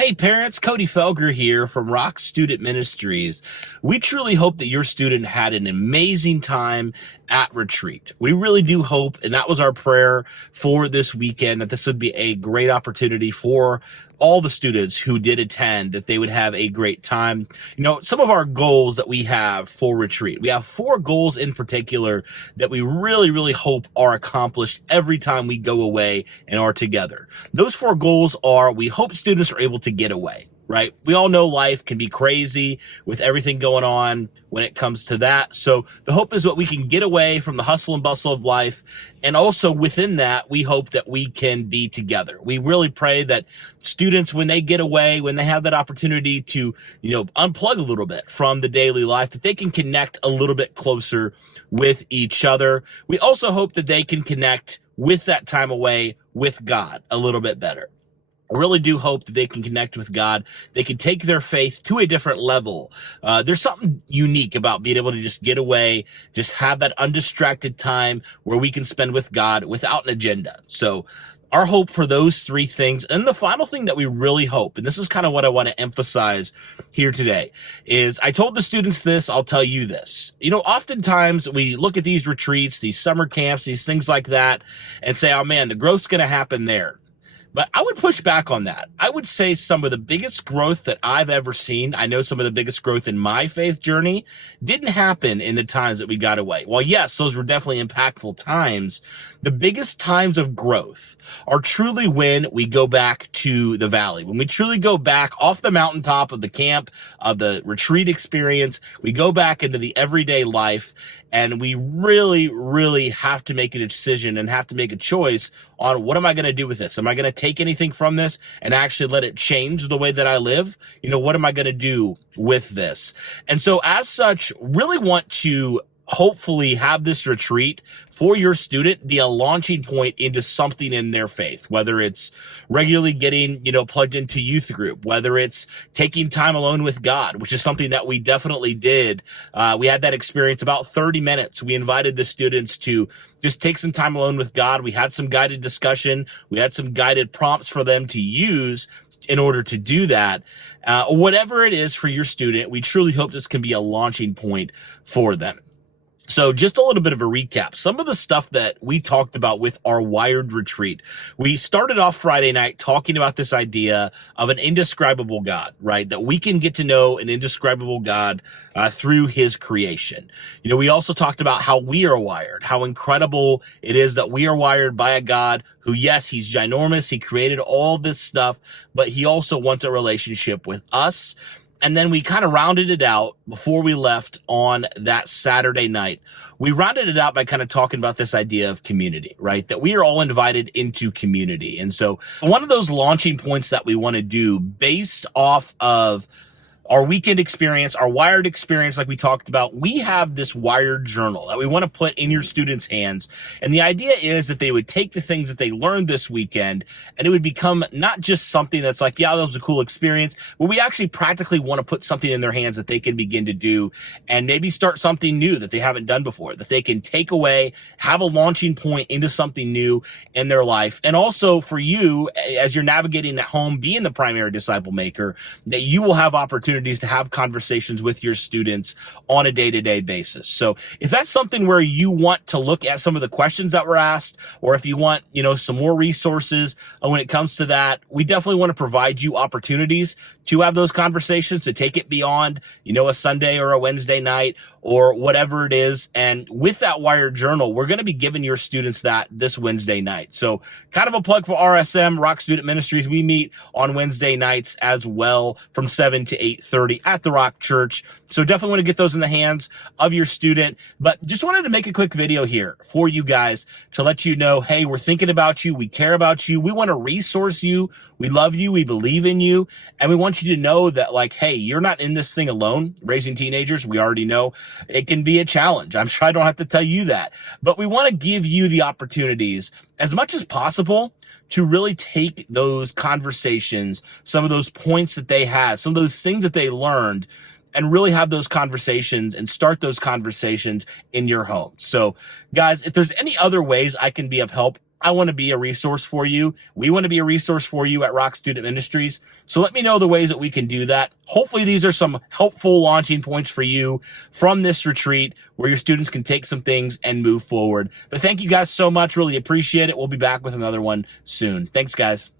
Hey parents, Cody Felger here from Rock Student Ministries. We truly hope that your student had an amazing time at retreat. We really do hope, and that was our prayer for this weekend, that this would be a great opportunity for all the students who did attend, that they would have a great time. You know, some of our goals that we have for retreat, we have 4 goals in particular that we really hope are accomplished every time we go away and are together. Those 4 goals are, we hope students are able to get away. Right? We all know life can be crazy with everything going on when it comes to that. So the hope is that we can get away from the hustle and bustle of life. And also within that, we hope that we can be together. We really pray that students, when they get away, when they have that opportunity to, unplug a little bit from the daily life, that they can connect a little bit closer with each other. We also hope that they can connect with that time away with God a little bit better. I really do hope that they can connect with God. They can take their faith to a different level. There's something unique about being able to just get away, just have that undistracted time where we can spend with God without an agenda. So our hope for those 3 things. And the final thing that we really hope, and this is kind of what I want to emphasize here today, is I told the students this, I'll tell you this. Oftentimes we look at these retreats, these summer camps, these things like that, and say, oh man, the growth's going to happen there. But I would push back on that. I would say some of the biggest growth that I've ever seen, I know some of the biggest growth in my faith journey, didn't happen in the times that we got away. While yes, those were definitely impactful times, the biggest times of growth are truly when we go back to the valley. When we truly go back off the mountaintop of the camp, of the retreat experience, we go back into the everyday life, and we really have to make a decision and have to make a choice on, what am I going to do with this? Am I going to take anything from this and actually let it change the way that I live? What am I going to do with this? And so as such, really want to hopefully have this retreat for your student be a launching point into something in their faith, whether it's regularly getting, plugged into youth group, whether it's taking time alone with God, which is something that we definitely did. We had that experience about 30 minutes. We invited the students to just take some time alone with God. We had some guided discussion. We had some guided prompts for them to use in order to do that. Whatever it is for your student, we truly hope this can be a launching point for them. So just a little bit of a recap. Some of the stuff that we talked about with our Wired retreat. We started off Friday night talking about this idea of an indescribable God, right? That we can get to know an indescribable God through his creation. We also talked about how we are wired, how incredible it is that we are wired by a God who, yes, he's ginormous. He created all this stuff, but he also wants a relationship with us. And then we kind of rounded it out before we left on that Saturday night. We rounded it out by kind of talking about this idea of community, right? That we are all invited into community. And so one of those launching points that we want to do based off of our weekend experience, our Wired experience, like we talked about, we have this Wired journal that we want to put in your students' hands. And the idea is that they would take the things that they learned this weekend, and it would become not just something that's like, yeah, that was a cool experience, but we actually practically want to put something in their hands that they can begin to do and maybe start something new that they haven't done before, that they can take away, have a launching point into something new in their life. And also for you, as you're navigating at home, being the primary disciple maker, that you will have opportunities to have conversations with your students on a day-to-day basis. So if that's something where you want to look at some of the questions that were asked, or if you want, some more resources when it comes to that, we definitely want to provide you opportunities to have those conversations, to take it beyond, a Sunday or a Wednesday night or whatever it is. And with that Wired journal, we're going to be giving your students that this Wednesday night. So kind of a plug for RSM, Rock Student Ministries. We meet on Wednesday nights as well from 7 to 8:30 at the Rock Church. So definitely want to get those in the hands of your student. But just wanted to make a quick video here for you guys to let you know, hey, we're thinking about you. We care about you. We want to resource you. We love you. We believe in you. And we want you to know that, like, hey, you're not in this thing alone. Raising teenagers, we already know it can be a challenge. I'm sure I don't have to tell you that. But we want to give you the opportunities as much as possible to really take those conversations, some of those points that they had, some of those things that they learned, and really have those conversations and start those conversations in your home. So guys, if there's any other ways I can be of help I want to be a resource for you. We want to be a resource for you at Rock Student Ministries. So let me know the ways that we can do that. Hopefully these are some helpful launching points for you from this retreat where your students can take some things and move forward. But thank you guys so much. Really appreciate it. We'll be back with another one soon. Thanks, guys.